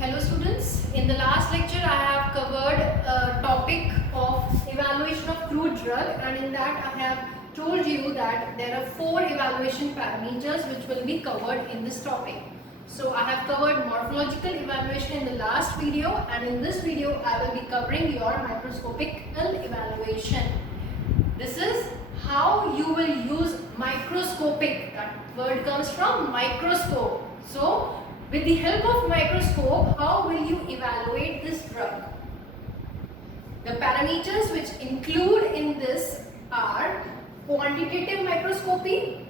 Hello students, in the last lecture I have covered a topic of evaluation of crude drug, and in that I have told you that there are 4 evaluation parameters which will be covered in this topic. So I have covered morphological evaluation in the last video, and in this video I will be covering your microscopical evaluation. This is how you will use microscopic. That word comes from microscope. So with the help of microscope, how will you evaluate this drug? The parameters which include in this are quantitative microscopy,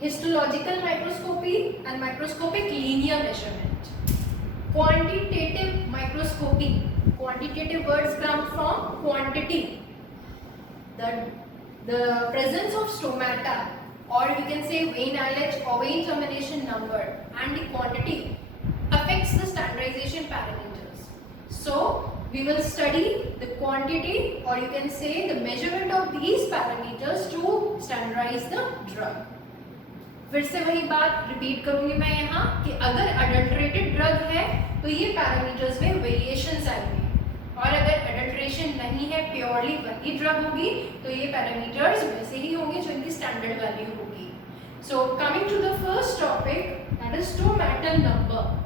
histological microscopy, and microscopic linear measurement. Quantitative microscopy. Quantitative words come from quantity. The presence of stomata, or you can say vein islet or vein termination number, and the quantity affects the standardization parameters. So we will study the quantity, or you can say the measurement of these parameters to standardize the drug. फिर से वही बात repeat करूंगी मैं यहाँ कि अगर adulterated drug है तो ये पैरामीटर्स में वेरिएशंस आएंगे, और अगर अडल्ट्रेशन नहीं है, प्योरली वही ड्रग होगी, तो ये पैरामीटर्स वैसे ही होंगे जो इनकी स्टैंडर्ड वैल्यू होगी. So coming to the first topic, that is stomatal number.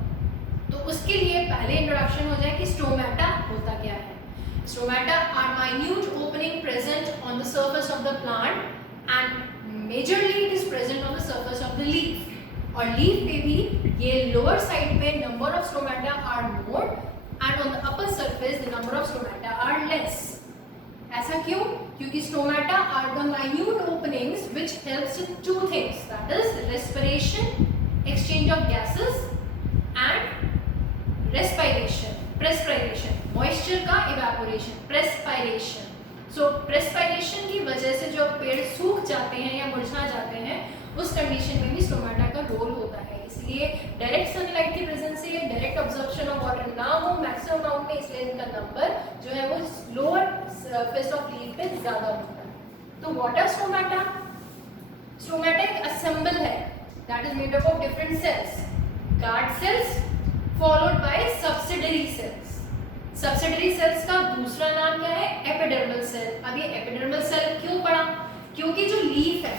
तो उसके लिए पहले इंट्रोडक्शन हो जाए कि स्टोमैटा होता क्या है. Stomata are minute opening present on the surface of the plant, and majorly it is present on the surface of the leaf. और लीफ पे भी ये लोअर साइड पे number of stomata are more, and on the upper surface the number of stomata are less. ऐसा क्यों? क्योंकि stomata are the minute openings which helps in two things, that is respiration, exchange of gases, and perspiration, moisture का evaporation, perspiration. So perspiration की वजह से जो पेड़ सूख जाते हैं या मुरझा जाते हैं, उस कंडीशन में भी स्टोमाटा का रोल होता है. इसलिए डायरेक्ट सनलाइट की प्रेजेंस से डायरेक्ट ऑब्जर्प्शन ऑफ वाटर ना हो मैक्सिमम अमाउंट में, इसलिए इनका नंबर जो है वो लोअर सरफेस ऑफ लीफ पे ज्यादा होता है. तो व्हाट आर स्टोमाटा? स्टोमाटा एक असेंबल है that is made up of different cells. Guard cells followed by subsidiary cells. Subsidiary cells का दूसरा नाम क्या है? Epidermal cell. अब ये एपिडर्मल सेल क्यों पढ़ा? क्योंकि जो लीफ है,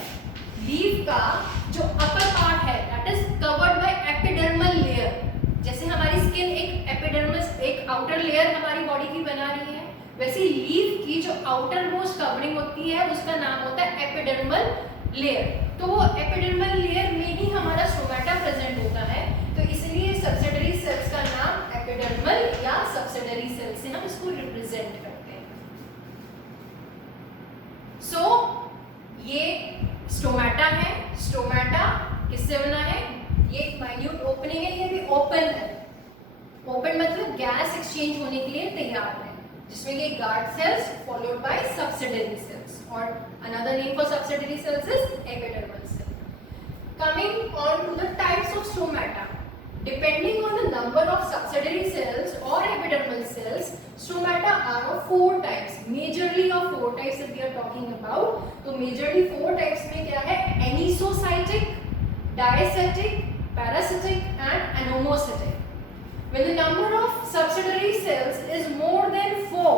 लीफ का जो अपर पार्ट है that is covered by epidermal layer. जैसे हमारी स्किन एक एपिडर्मिस, एक आउटर लेयर हमारी बॉडी की बना रही है, वैसे लीफ की जो आउटर मोस्ट कवरिंग होती है उसका नाम होता है एपिडर्मल लेयर. तो वो एपिडर्मल लेयर में ही हमारा स्टोमाटा प्रेजेंट होता है. तो इसलिए सब्सिडरी सेल्स का नाम एपिडर्मल या सब्सिडरी सेल से हम इसको रिप्रेजेंट करते हैं. सो ये स्टोमाटा है. स्टोमाटा किससे बना है? ये एक माइन्यूट ओपनिंग है, ये भी ओपन है. ओपन मतलब गैस एक्सचेंज होने के लिए तैयार है, जिसमें ये guard cells followed by subsidiary cells, और another name for subsidiary cells is epidermal cell. Coming on to the types of stomata, depending on the number of subsidiary cells or epidermal cells, stomata are of 4 types. Majorly of 4 types that we are talking about. तो majorly 4 types में क्या है? Anisocytic, diacytic, parasitic, and anomocytic. When the number of subsidiary cells is more than 4,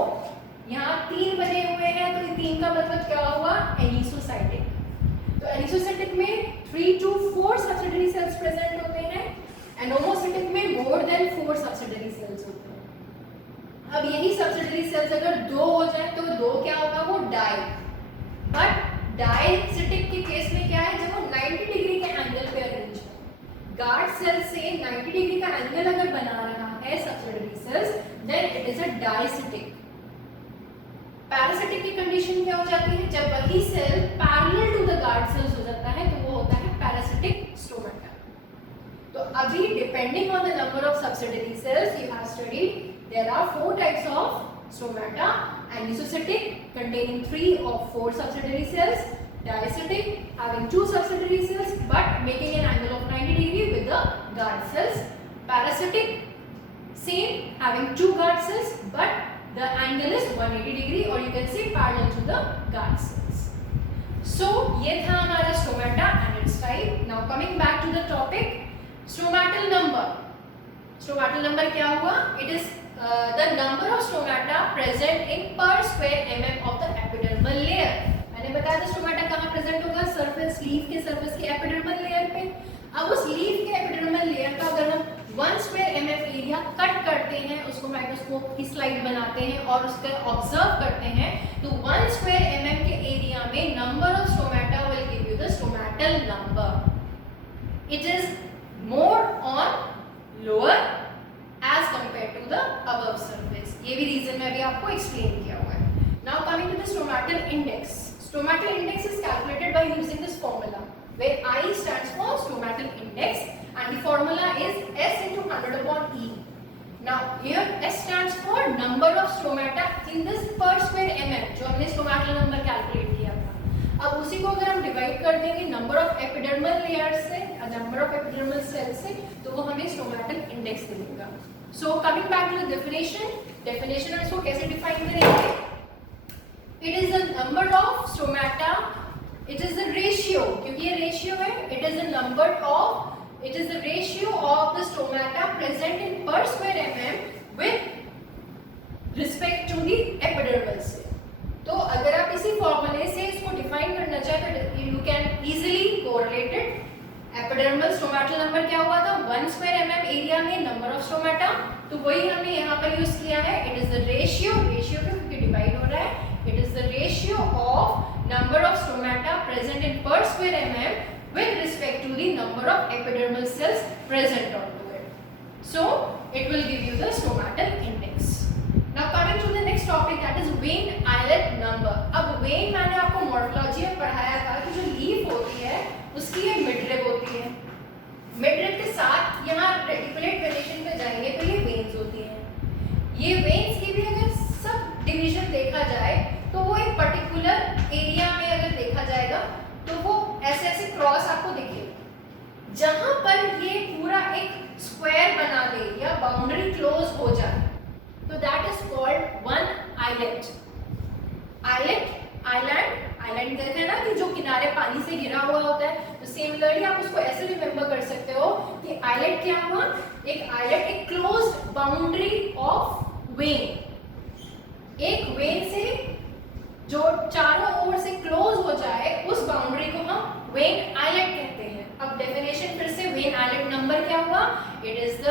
यहाँ 3 बने हुए हैं, तो ये 3 का मतलब क्या हुआ? Anisocytic. तो anisocytic में 3 to 4 subsidiary cells present होते हैं. एनोमोसिटिक में मोर देन 4 सब्सिडरी सेल्स होते हैं. अब यही सब्सिडरी सेल्स अगर 2 हो जाए तो 2 क्या होगा? वो डाई. बट डायसिटिक के केस में क्या है? जब वो 90 डिग्री के एंगल पे अरेंज है, गार्ड सेल से 90 डिग्री का एंगल अगर बना रहा है subsidiary cells, then it is a diacytic. Paracytic की कंडीशन क्या हो जाती है? जब वही cell parallel to the guard cells हो जाता है, तो वो होता है पैरासिटिक स्टोमाटा. तो अभी depending on the number of subsidiary cells you have studied, there are 4 types of stomata. Anisocytic containing 3 or 4 subsidiary cells, diacitic having 2 subsidiary cells but making an angle of 90 degree with the guard cells, parasitic same having 2 guard cells but the angle is 180 degree, or you can say parallel to the guard cells. So ये था हमारा stomata and its type. Now coming back to the topic, stomatal number. Stomatal number क्या हुआ? It is the number of stomata present in per square mm of the epidermal layer. मैंने बताया था stomata कहाँ present होगा? Surface, leaf के surface के epidermal layer पे। अब उस लीफ के एपिडर्मल लेयर का अगर हम 1 स्क्वायर mm एरिया कट करते हैं, उसको माइक्रोस्कोप की स्लाइड बनाते हैं और उसका ऑब्जर्व करते हैं, तो 1 स्क्वायर mm के एरिया में number of stomata will give you the stomatal number. It is more on lower edge compare to the above surface. ये भी रीजन मैं अभी आपको एक्सप्लेन किया हुआ है। Now coming to the stomatal index. Stomatal index is calculated by using this formula where I stands for stomatal index and the formula is S into 100 upon E. Now here S stands for number of stomata in this per square mm जो हमने stomatal number calculate किया था। अब उसी को अगर हम divide कर देंगे number of epidermal layers से, number of epidermal cells से, तो वो हमें stomatal index देगा। So coming back to the definition इसको कैसे डिफाइन करेंगे? It is the number of stomata, it is the ratio, क्योंकि ये रेशियो है, it is the ratio of the stomata present in per square mm with respect to the epidermal से। तो अगर आप इसी फॉर्मूले से इसको डिफाइन करना चाहे तो you can easily correlate it। Epidermal stomatal number क्या हुआ था? 1 स्क्वायर mm एरिया में नंबर ऑफ स्टोमेटा, तो वही हमने यहाँ पर यूज किया है। इट इज द रेशियो क्योंकि डिवाइड हो रहा है, it is the ratio of number of stomata present in per square mm with respect to the number of epidermal cells present onto it. So it will give you the stomatal index. Now coming to the next topic, that is vein islet number. अब vein मैंने आपको morphology में पढ़ाया था कि जो leaf होती है उसकी ये मिडरिब होती है। मिडरिब के साथ यहाँ रेटिकुलेट वेनेशन पे जाएंगे तो ये वेन्स होती हैं। ये वेन्स की भी अगर सब डिवीजन देखा जाए तो वो एक पर्टिकुलर एरिया में अगर देखा जाएगा तो वो ऐसे ऐसे क्रॉस आपको दिखेगा। जहां पर ये पूरा एक स्क्वायर बना दे या बाउंड्री क्लोज हो जाए तो that is called one island. Island कहते हैं ना कि जो किनारे पानी से घिरा हुआ होता है, तो सिमिलरली आप उसको ऐसे रिमेंबर कर सकते हो कि आइलैंड क्या हुआ? एक आइलैंड एक क्लोज्ड बाउंड्री ऑफ वेन। एक वेन से जो चारों ओर से क्लोज हो जाए उस बाउंड्री को हम वेन आइलैंड कहते हैं। अब डेफिनेशन फिर से, वेन आइलैंड नंबर क्या हुआ? It is the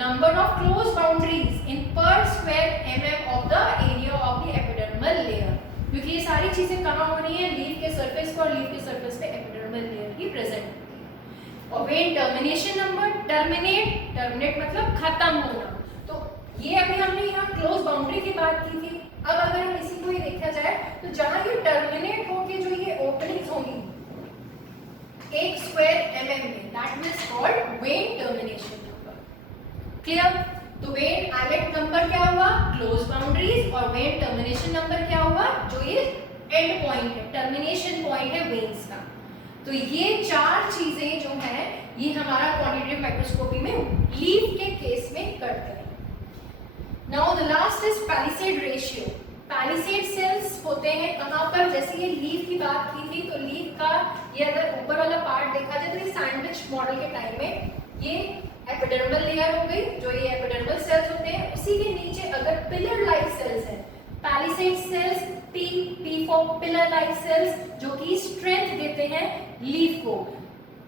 number of close boundaries in per square mm of the area of the epidermal layer. क्योंकि ये सारी चीजें कहाँ होनी है? लीफ के सरफेस पर, और लीफ के सरफेस पे एपिडर्मल लेयर ही प्रेजेंट होती है। और वेन टर्मिनेशन नंबर, टर्मिनेट मतलब खत्म होना। तो ये अभी हमने यहाँ क्लोज बाउंड्री की बात की थी। अब अगर हम इसी को ही देखा जाए तो जहां ये टर्मिनेट होके जो ये ओपनिंग्स होंगी 1 स्क्वायर mm में, that means called when termination number. Clear? तो वेन आइलैंड नंबर क्या हुआ? Close boundaries. और वेन टर्मिनेशन नंबर क्या हुआ? जो ये एंड पॉइंट है, टर्मिनेशन पॉइंट है वेन्स का। तो ये चार चीजें जो है ये हमारा क्वांटिटेटिव माइक्रोस्कोपी में लीफ के केस में करते हैं। Now the last is palisade ratio. Palisade cells होते हैं कहाँ पर? जैसे ये लीफ की बात की थी, तो लीफ का ये अगर ऊपर वाला पार्ट देखा जाए तो ये सैंडविच मॉडल के टाइम में ये एपिडर्मल लेयर हो गई, जो ये एपिडर्मल सेल्स होते हैं। उसी के नीचे अगर पिलर लाइक सेल्स हैं, palisade cells, P for pillar like cells, जो कि स्ट्रेंथ देते हैं लीफ को,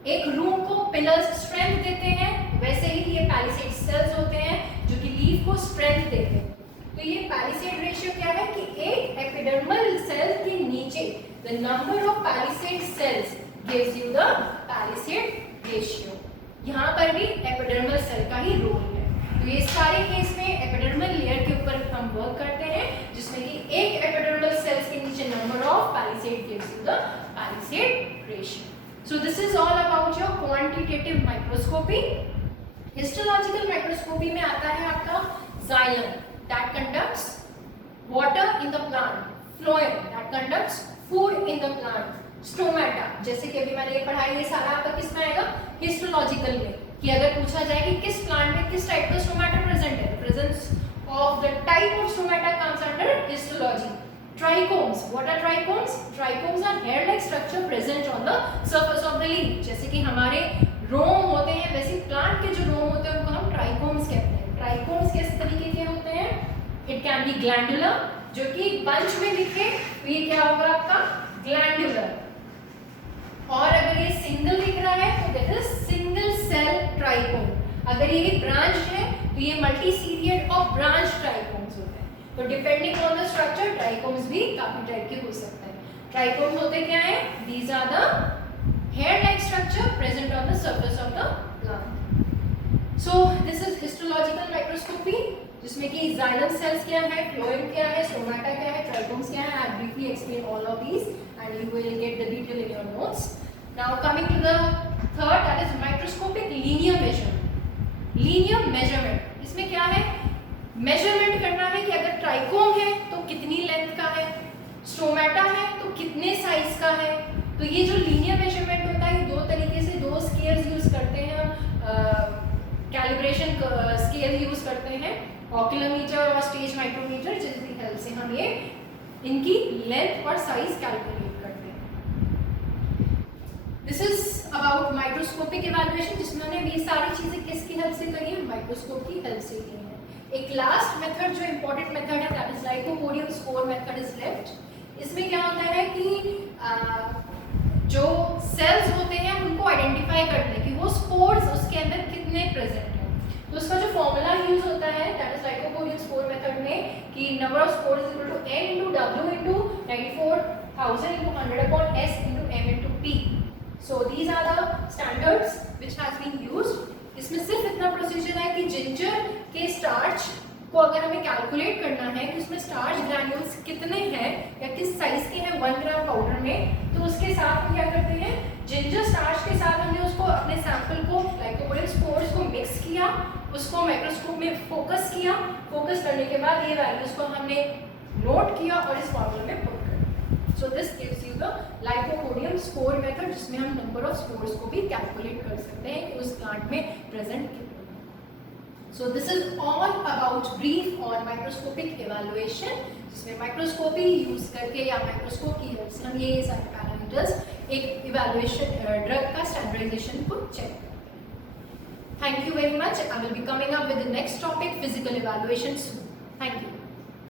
एक रूम को पिलर्स स्ट्रेंथ देते हैं, वैसे ही ये पैलिसेड सेल्स होते हैं जो कि लीफ को स्ट्रेंथ देते हैं। तो ये पैलिसेड रेशियो क्या है कि एक एपिडर्मल सेल के नीचे the number of palisade cells gives you the palisade ratio. यहाँ पर भी एपिडर्मल सेल का ही रोल है। तो ये सारे केस में एपिडर्मल लेयर के ऊपर हम वर्क करते हैं, जिसमें कि एक एपिडर्मल सेल्स के नीचे number of palisade gives you the palisade ratio. So this is all about your quantitative microscopy. Histological microscopy में आता है आपका xylem that conducts water in the plant, phloem that conducts food in the plant, stomata जैसे कि अभी मैंने ये पढ़ाई, ये सारा आपका किस में आएगा? हिस्टोलॉजिकल में। कि अगर पूछा जाए कि किस प्लांट में किस टाइप का स्टोमेटा प्रेजेंट है, presence of the type of stomata comes under histology. Trichomes. What are trichomes? Trichomes are hair-like structure present on the surface of the leaf. जैसे कि हमारे रोम होते हैं, वैसे प्लांट के जो रोम होते हैं उनको हम ट्राइकोम्स कहते हैं। कैन बी ग्लैंडुलर, जो कि बंच में दिखे तो ये क्या होगा आपका ग्लैंडुलर, और अगर ये सिंगल दिख रहा है तो that is single cell trichome. अगर ये ब्रांच है तो ये मल्टीसीरियड और ब्रांच ट्राइकोम्स होते हैं। तो depending on the structure trichomes भी काफी टाइप के हो सकते हैं। ट्राइकोम्स होते क्या है? These are the hair like structure present on the surface of the plant. So this is histological microscopy, जिसमें कि जाइलम सेल्स क्या है, फ्लोएम क्या है, स्टोमेटा क्या है, ट्राइकोम्स क्या है। I have briefly explain all of these and you will get the detail in your notes. Now coming to the third, that is microscopic linear measurement. Linear measurement, इसमें क्या है? measurement करना है कि अगर ट्राइकोम है तो कितनी लेंथ का है, स्टोमेटा है तो कितने साइज का है। तो ये जो linear measurement होता है, दो तरीके से दो स्केल्स यूज करते हैं हम, कैलिब्रेशन स्केल यूज करते हैं, ऑक्यूलोमीटर और स्टेज माइक्रोमीटर, जिसकी हेल्प से हम ये इनकी लेंथ और साइज कैलकुलेट करते हैं। This is about microscopic evaluation, जिसमें हमने ये सारी चीजें किसकी हेल्प से करी है? माइक्रोस्कोप की हेल्प से की है। एक लास्ट मेथड जो इंपॉर्टेंट मेथड है, that is lycopodium score method is left. इसमें क्या होता है कि जो सेल्स होते हैं उनको आइडेंटिफाई करने की वो स्पोर्स उसके अंदर कितने प्रेजेंट है। तो उसका जो फॉर्मूला यूज होता है that is lycopodium score method में कि number of spore is equal to n into w into 94,000 into 100 upon s into m into p. So these are the standards which has been used. इसमें सिर्फ इतना procedure है कि ginger के starch को अगर हमें कैलकुलेट करना है कि उसमें स्टार्च ग्रैन्यूल्स कितने हैं या किस साइज के हैं 1 ग्राम पाउडर में, तो उसके साथ हम क्या करते हैं, जिंजर स्टार्च के साथ हमने उसको अपने सैंपल को लाइकोपोडियम स्पोर्स को मिक्स किया, उसको माइक्रोस्कोप में फोकस किया, फोकस करने के बाद ये वैल्यूज को हमने नोट किया और इस फॉर्मूला में पुट कर दिया। So this gives you the lycopodium score method, जिसमें हम नंबर ऑफ स्पोर्स को भी कैलकुलेट कर सकते हैं कि उस प्लांट में प्रेजेंट कितने। सो this is all about brief on microscopic evaluation, जिसमें माइक्रोस्कोपी यूज करके या माइक्रोस्कोप की हेल्प से हम ये सारे पैरामीटर्स एक इवैल्यूएशन ड्रग का स्टैंडर्डाइजेशन को चेक करते हैं। Thank you very much. I will be coming up with the next topic, physical evaluation soon. Thank you.